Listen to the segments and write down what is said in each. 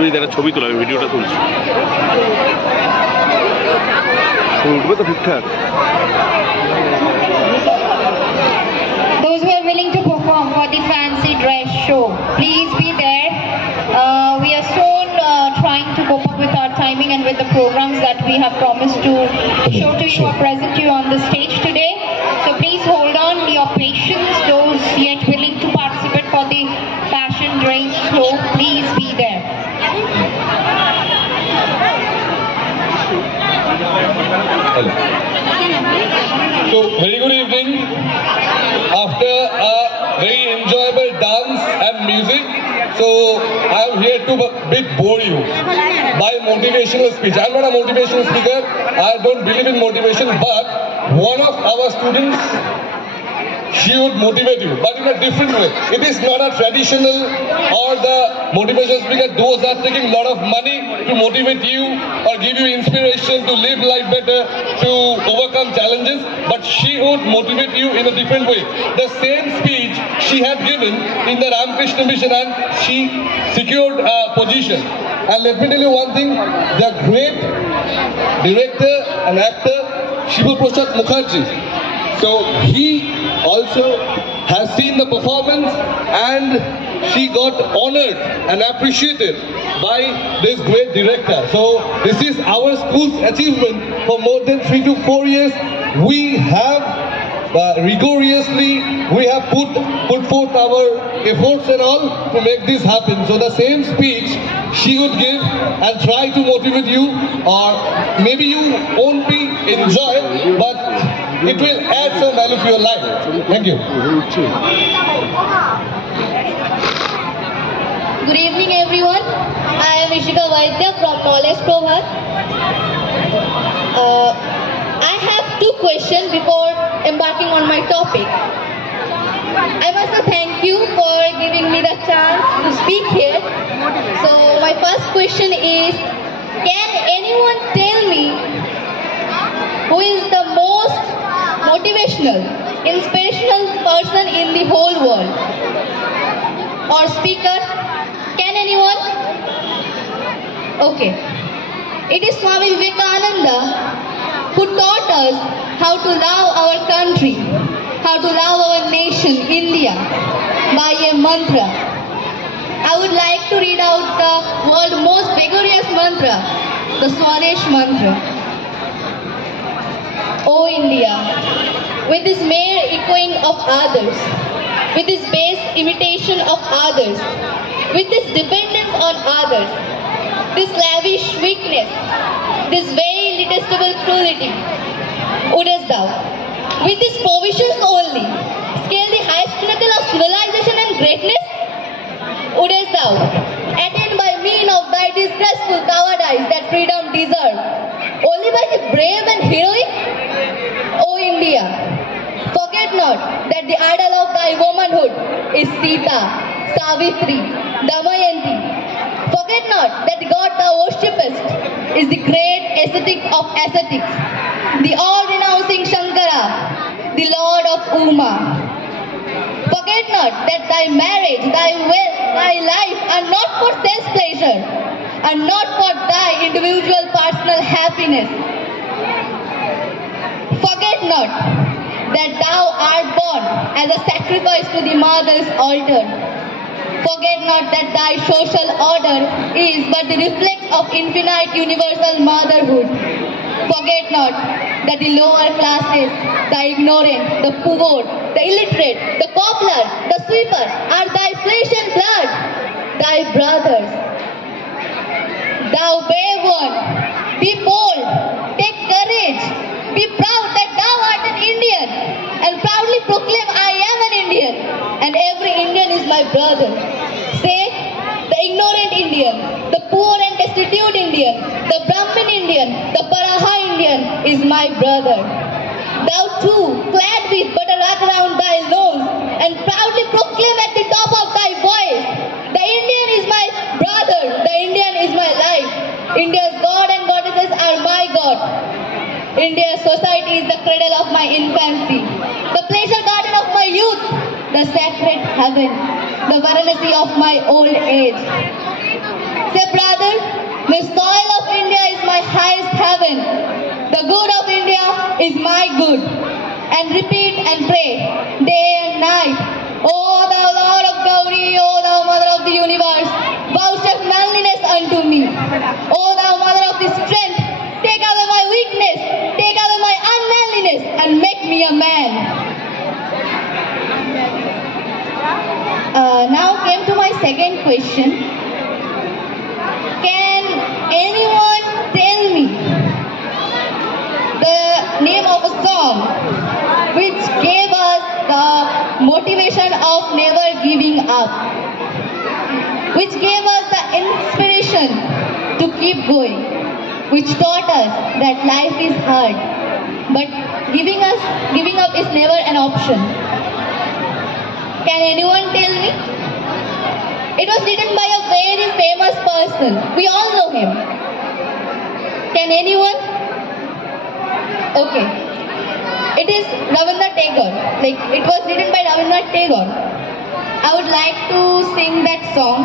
অসুবিধা একটা ছবি তোলা, আমি ভিডিওটা তুলছি। উঠবে তো ঠিকঠাক। Those who are willing to perform for the fancy dress show, please be there. We are soon trying to cope up with our timing and with the programs that we have promised to show to you or present to you on the stage today. So please hold on your patience. Those yet willing to participate for the fashion dress show, please be there. Hello. So, very good evening. After a very enjoyable dance and music, so I am here to bit bore you by motivational speech. I am not a motivational speaker. I don't believe in motivation, but one of our students, she would motivate you, but in a different way. It is not a traditional or the motivational speaker. Those are taking a lot of money to motivate you or give you inspiration to live life better, to overcome challenges. But she would motivate you in a different way. The same speech she had given in the Ramakrishna Mission, and she secured a position. And let me tell you one thing: the great director and actor Shiva Prasad Mukherjee. So he also has seen the performance, and she got honored and appreciated by this great director. So this is our school's achievement. For more than 3 to 4 years, we have rigorously put forth our efforts and all to make this happen. So the same speech she would give and try to motivate you, or maybe you won't be enjoy, but it will add some value to your life. Thank you. Good evening everyone. I am Ishika Vaidya from Knowledge Provar. I have two questions before embarking on my topic. I must thank you for giving me the chance to speak here. So my first question is, can anyone tell me who is the most motivational, inspirational person in the whole world? Or speaker? Can anyone? Okay. It is Swami Vivekananda who taught us how to love our country, how to love our nation, India, by a mantra. I would like to read out the world's most vigorous mantra, the Swadesh mantra. O India, with this mere echoing of others, with this base imitation of others, with this dependence on others, this lavish weakness, this very detestable cruelty, wouldest thou, with these provisions only, scale the highest pinnacle of civilization and greatness? Wouldest thou, attain by mean of thy disgraceful cowardice that freedom deserved, only by the brave and heroic? O India, forget not that the idol of thy womanhood is Sita, Savitri, Damayanti. Forget not that the god thou worshipest is the great ascetic of ascetics, the all-renouncing Shankara, the Lord of Uma. Forget not that thy marriage, thy wealth, thy life are not for self-pleasure, and not for thy individual personal happiness. Forget not that thou art born as a sacrifice to the mother's altar. Forget not that thy social order is but the reflex of infinite universal motherhood. Forget not that the lower classes, the ignorant, the poor, the illiterate, the cobbler, the sweeper are thy flesh and blood, thy brothers. Thou brave one, be bold, take courage, be proud that thou art an Indian, and proudly proclaim I am an Indian, and every Indian is my brother. Say, the ignorant Indian, the poor and destitute Indian, the Brahmin Indian, the Paraha Indian is my brother. Thou too, clad with but a rug around thy loins, and proudly proclaim at the top of thy voice, the Indian is my brother, the Indian is my life. India's God and goddesses are my God. India's society is the cradle of my infancy, the pleasure garden of my youth, the sacred heaven, the Varanasi of my old age. Say, brother, the soil of India is my highest heaven. The good of India is my good. And repeat and pray day and night. O thou Lord of Gauri, O thou Mother of the universe, vouchsafe manliness unto me. O thou Mother of the strength, take away my weakness, take away my unmanliness, and make me a man. Now came to my second question. Can anyone tell me the name of a song which gave us the motivation of never giving up, which gave us the inspiration to keep going, which taught us that life is hard, but giving up is never an option? Can anyone tell me? It was written by a very famous person. We all know him. Can anyone? Okay. It is Rabindranath Tagore. It was written by Rabindranath Tagore. I would like to sing that song.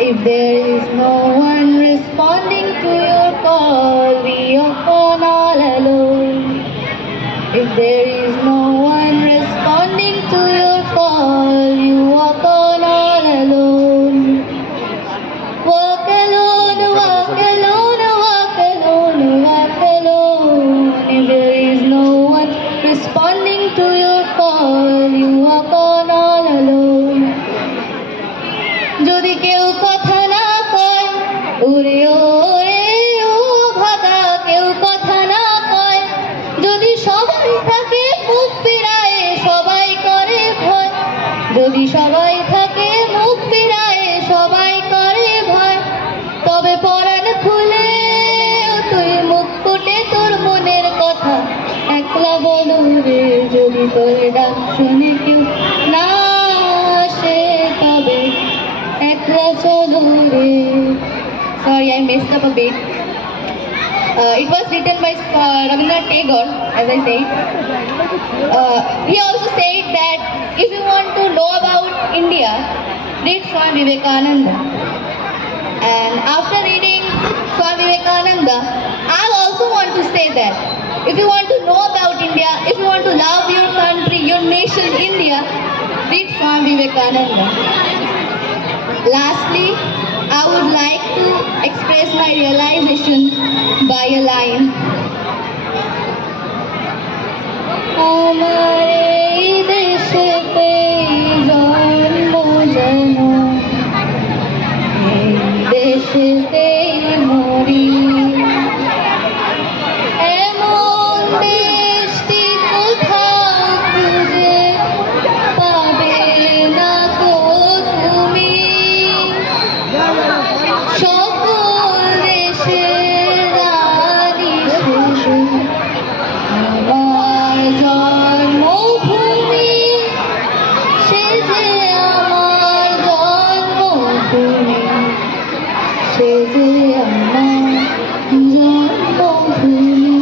If there is no one responding to your call, we are gone all alone. If there is no one responding to your call, you walk on all alone. Walk alone, walk alone, walk alone, walk alone. If there is no one responding to your call, you walk on all alone. যদি কেউ কথা না কয়, উড়ে ওরে ও ভাগা, কেউ কথা না কয়, যদি সবাই থাকে মুখ ফিরায়, সবাই করে ভয়, যদি সবাই থাকে মুখ ফিরায়, সবাই করে ভয়, তবে পরাণ খুলে তুই মুখ ফুটে তোর মনের কথা একলা বলো রে, যদি তোর ডাক শুনে কেউ না আসে, তবে একলা চলো রে। Sorry, I messed up a bit. It was written by Rabindranath Tagore, as I said. He also said that if you want to know about India, read Swami Vivekananda. And after reading Swami Vivekananda, I also want to say that if you want to know about India, if you want to love your country, your nation, India, read Swami Vivekananda. Lastly, I would like to express my realization by a line. हमारे देश पे जन्म जन्म, देश पे मरी, এমন দেশটি কোথাও খুঁজে পাবে না গো তুমি। সকল দেশের রানী শেষে আমার জন্মভূমি, সে যে আমার জন্মভূমি, সে যে আমার জন্মভূমি।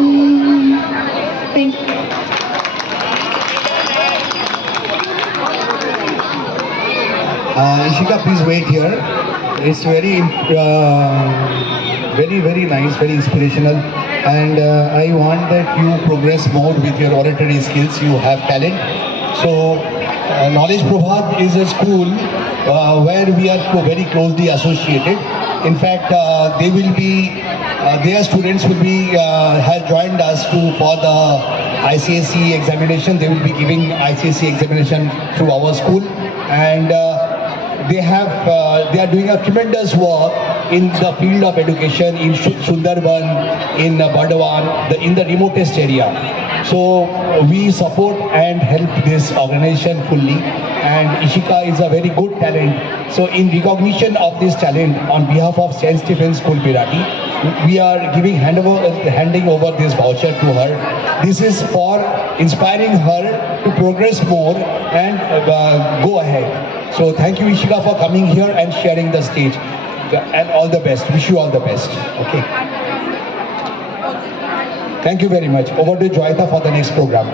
Thank you. Ishika, please wait here. It's very nice, very inspirational, and I want that you progress more with your oratory skills. You have talent. So, Knowledge Prabhat is a school where we are very closely associated. In fact, their students will be have joined us for the ICSE examination. They will be giving ICSE examination through our school, and they are doing a tremendous work in the field of education in Sundarban, in Bardhaman, in the remotest area. So we support and help this organization fully, and Ishika is a very good talent. So in recognition of this talent, on behalf of St. Stephen's School Pirati, we are handing over this voucher to her. This is for inspiring her to progress more and go ahead. So thank you, Ishika, for coming here and sharing the stage. And all the best. Wish you all the best. Okay. Thank you very much. Over to Joyita for the next program.